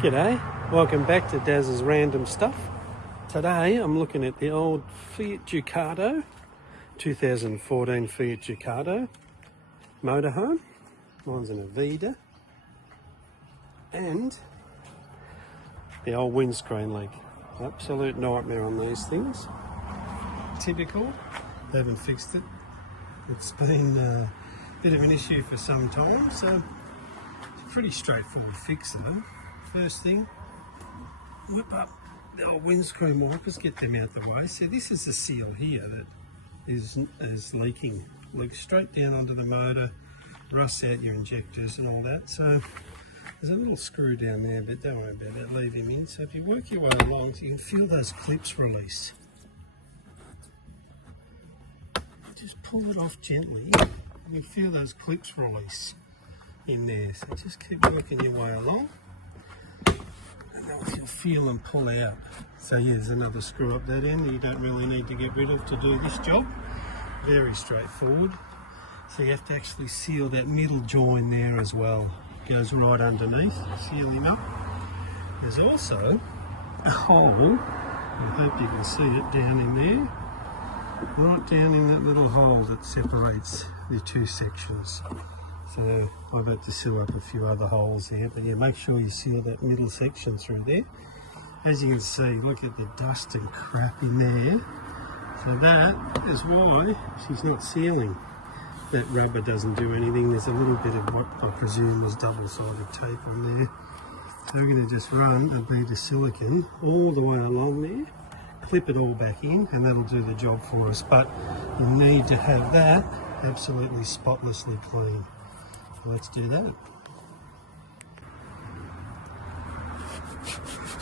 G'day, welcome back to Daz's Random Stuff. Today I'm looking at the old Fiat Ducato, 2014 Fiat Ducato motorhome. Mine's an Avida. And the old windscreen leak. Absolute nightmare on these things. Typical, they haven't fixed it. It's been a bit of an issue for some time, so it's a pretty straightforward fix of them. First thing, whip up the old windscreen wipers, get them out the way. See, this is the seal here that is leaking. Leaks straight down onto the motor, rusts out your injectors and all that. So there's a little screw down there, but don't worry about that, leave him in. So if you work your way along, so you can feel those clips release. Just pull it off gently, and you feel those clips release in there. So just keep working your way along. You'll feel and pull out. So yeah, there's another screw up that end that you don't really need to get rid of to do this job. Very straightforward. So you have to actually seal that middle join there as well. It goes right underneath, seal him up. There's also a hole, I hope you can see it down in there, right down in that little hole that separates the two sections. So I've had to seal up a few other holes there, but yeah, make sure you seal that middle section through there. As you can see, look at the dust and crap in there. So that is why she's not sealing. That rubber doesn't do anything. There's a little bit of what I presume was double-sided tape on there. So we're going to just run a bead of silicone all the way along there, clip it all back in, and that'll do the job for us. But you need to have that absolutely spotlessly clean. Let's do that.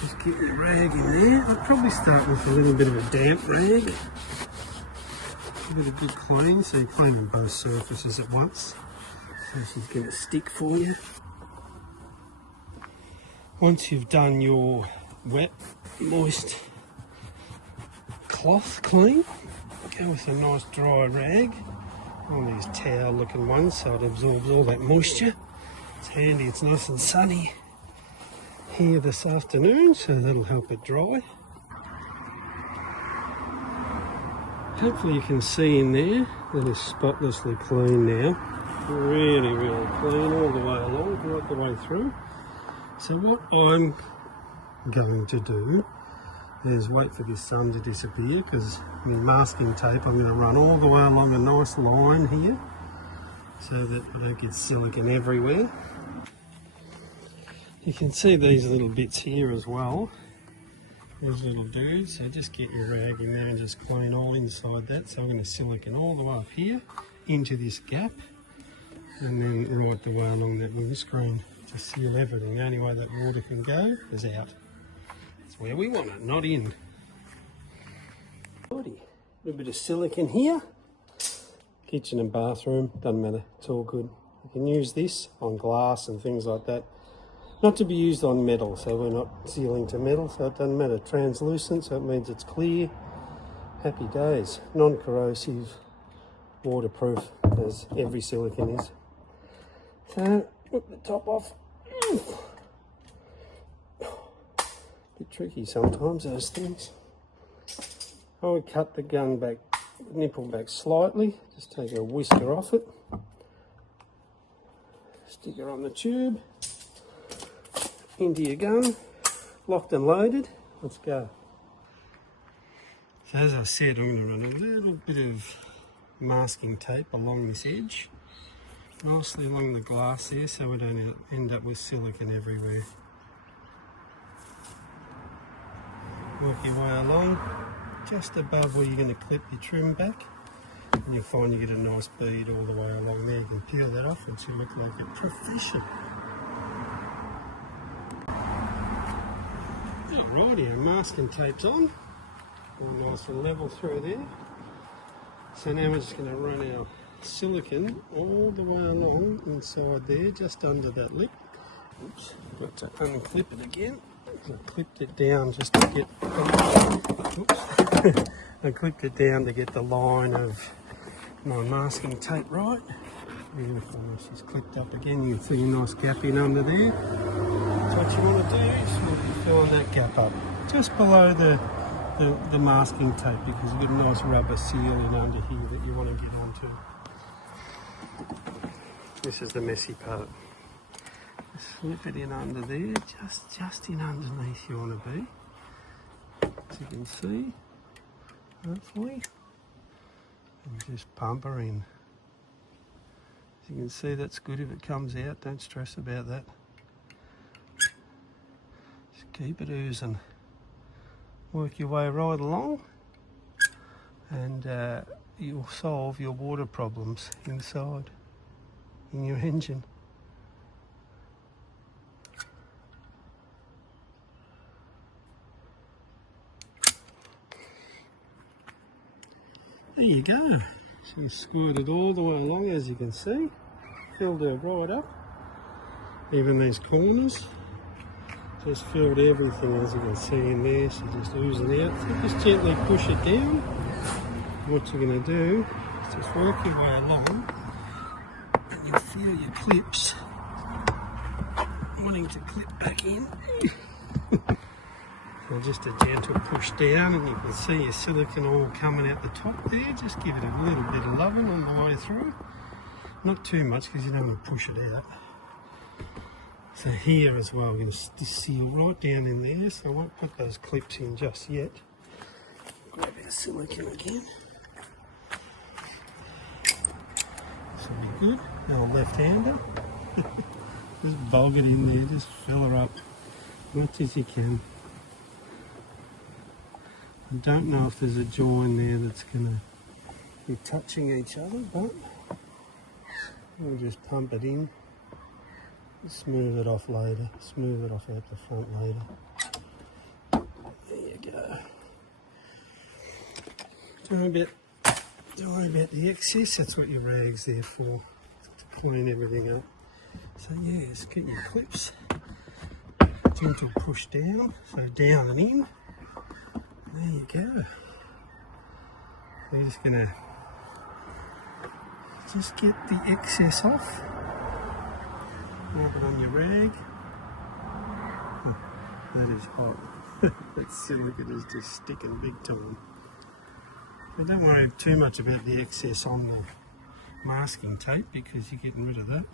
Just get your rag in there. I'd probably start with a little bit of a damp rag. Give it a good clean, so you're cleaning both surfaces at once. So she's going to stick for you. Once you've done your wet, moist cloth clean, go with a nice dry rag. One of these towel looking ones, so it absorbs all that moisture. It's handy, it's nice and sunny here this afternoon, so that'll help it dry. Hopefully you can see in there that it's spotlessly clean now. Really, really clean all the way along, right the way through. So what I'm going to do is wait for this sun to disappear, because with masking tape I'm going to run all the way along a nice line here so that I don't get silicone everywhere. You can see these little bits here as well, those little dudes, so just get your rag in there and just clean all inside that. So I'm going to silicone all the way up here into this gap, and then right the way along that windscreen to seal everything. The only way that water can go is out. That's where we want it, not in. A little bit of silicone here. Kitchen and bathroom, doesn't matter, it's all good. You can use this on glass and things like that. Not to be used on metal, so we're not sealing to metal, so it doesn't matter. Translucent, so it means it's clear. Happy days. Non-corrosive, waterproof, as every silicone is. So, whip the top off. Bit tricky sometimes, those things. I would cut the gun back, nipple back slightly, just take a whisker off it, stick her on the tube, into your gun, locked and loaded, let's go. So as I said, I'm going to run a little bit of masking tape along this edge, nicely along the glass there, so we don't end up with silicone everywhere. Work your way along, just above where you're going to clip your trim back, and you'll find you get a nice bead all the way along there. You can peel that off and she'll look like a professional. Alrighty, our masking tape's on, all nice and level through there. So now we're just going to run our silicone all the way along inside there, just under that lip. Oops, got to unclip it again. I clipped it down just to get, oops, I clipped it down to get the line of my masking tape right. Beautiful, she's clipped up again, you can see a nice gap in under there. So what you want to do is you want to fill that gap up just below the masking tape, because you've got a nice rubber seal in under here that you want to get onto. This is the messy part. Just slip it in under there, just in underneath you want to be, as you can see, hopefully, and just pump her in. As you can see, that's good if it comes out, don't stress about that. Just keep it oozing. Work your way right along, and you'll solve your water problems inside in your engine. There you go. So you squirt it all the way along, as you can see. Filled her right up. Even these corners. Just filled everything, as you can see in there. So just oozing out. So just gently push it down. What you're going to do is just work your way along, and you'll feel your clips wanting to clip back in. So just a gentle push down, and you can see your silicone all coming out the top there. Just give it a little bit of loving on the way through. Not too much, because you don't want to push it out. So here as well, we're going to seal right down in there, so I won't put those clips in just yet. Grab our silicone again. So be good. Now left-hander. Just bog it in there, just fill her up as much as you can. I don't know if there's a join there that's going to be touching each other, but we'll just pump it in. Smooth it off later. Smooth it off out the front later. There you go. Don't worry about the excess. That's what your rag's there for, to clean everything up. So yeah, just get your clips. Gentle push down. So down and in. There you go. So you're just gonna get the excess off. Rub it on your rag. Oh, that is hot. That silicone is just sticking big time. But don't worry too much about the excess on the masking tape, because you're getting rid of that.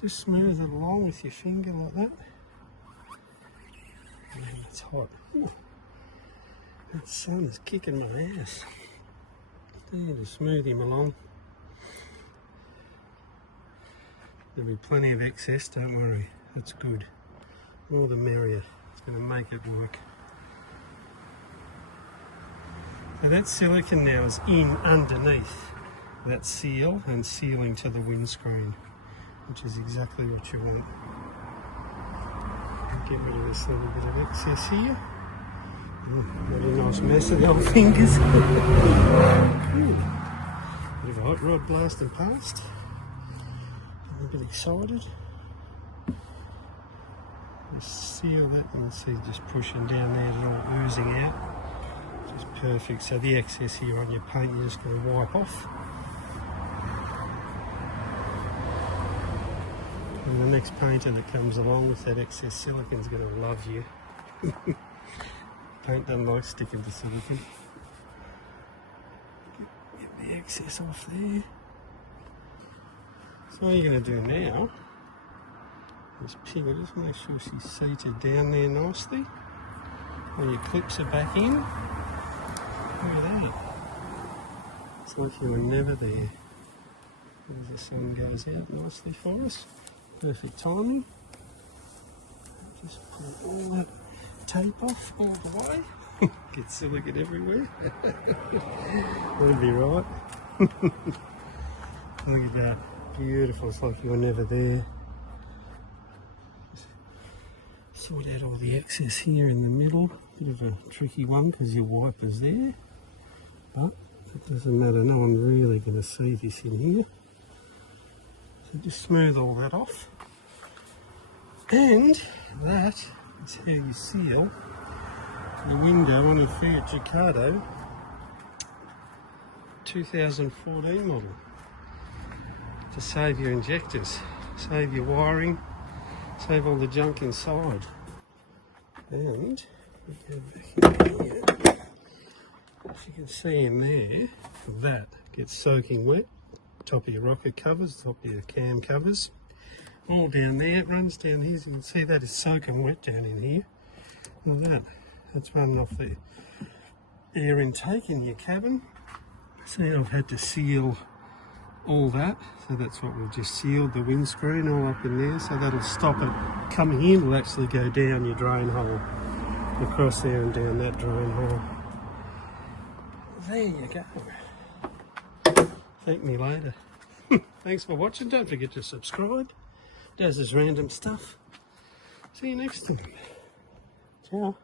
Just smooth it along with your finger like that. Man, it's hot. Ooh. That sun is kicking my ass. There, to smooth him along. There'll be plenty of excess, don't worry. That's good. More the merrier. It's going to make it work. So that silicone now is in underneath that seal and sealing to the windscreen, which is exactly what you want. Get rid of this little bit of excess here. Really nice mess of the old fingers. Bit of a hot rod blasting past. I'm a bit excited. Just seal that, and see just pushing down there, it's all oozing out. Just perfect. So the excess here on your paint, you're just going to wipe off. And the next painter that comes along with that excess silicone is going to love you. Paint doesn't like sticking to silicone. Get the excess off there. So all you're going to do now is pin it. Just make sure she's seated down there nicely. When your clips are back in, look at that. It's like you were never there. As the sun goes out nicely for us. Perfect timing. Just pull all that tape off all the way. Get silicone everywhere. That'll be right. Look at that. Beautiful. It's like you were never there. Just sort out all the excess here in the middle. Bit of a tricky one because your wiper's there. But it doesn't matter. No one's really going to see this in here. So just smooth all that off. And that is how you seal the window on a Fiat Ducato 2014 model. To save your injectors, save your wiring, save all the junk inside. And we go back in here. As you can see in there, that gets soaking wet. Top of your rocket covers, top of your cam covers, all down there. It runs down here, so you can see that is soaking wet down in here. Look at that, that's running off the air intake in your cabin. See, I've had to seal all that, so that's what we've just sealed, the windscreen all up in there, so that'll stop it coming in. It'll actually go down your drain hole, across there and down that drain hole. There you go. Thank me later. Thanks for watching. Don't forget to subscribe. Does this random stuff. See you next time. Ciao.